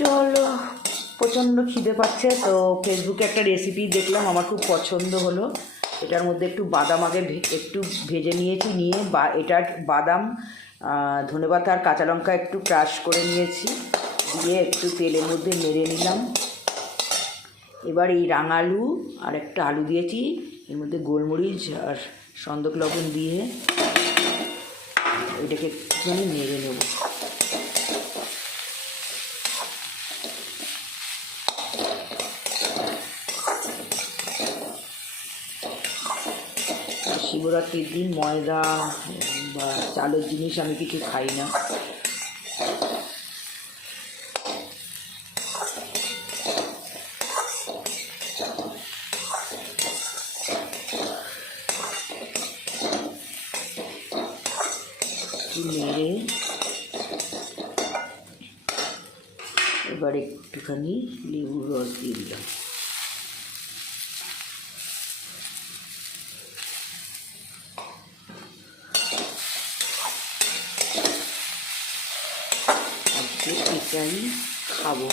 চলো, প্রচণ্ড খিদে পাচ্ছে, তো ফেসবুকে একটা রেসিপি দেখলাম, আমার খুব পছন্দ হলো। এটার মধ্যে একটু বাদাম আগে একটু ভেজে নিয়েছি, নিয়ে এটার বাদাম, ধনেপাতা আর কাঁচা লঙ্কা একটু ক্রাশ করে নিয়েছি, দিয়ে একটু তেলের মধ্যে নেড়ে নিলাম। এবার এই রাঙালু আর একটা আলু দিয়েছি, এর মধ্যে গোলমরিচ আর সন্দক লবণ দিয়ে এটাকে একটুখানি নেড়ে নেব। শিবরাত্রির দিন ময়দা বা চালের জিনিস আমি কিছু খাই না। নেড়ে এবার একটুখানি লেবুর রস দিয়ে দিলাম। আজকে এটাই খাবো।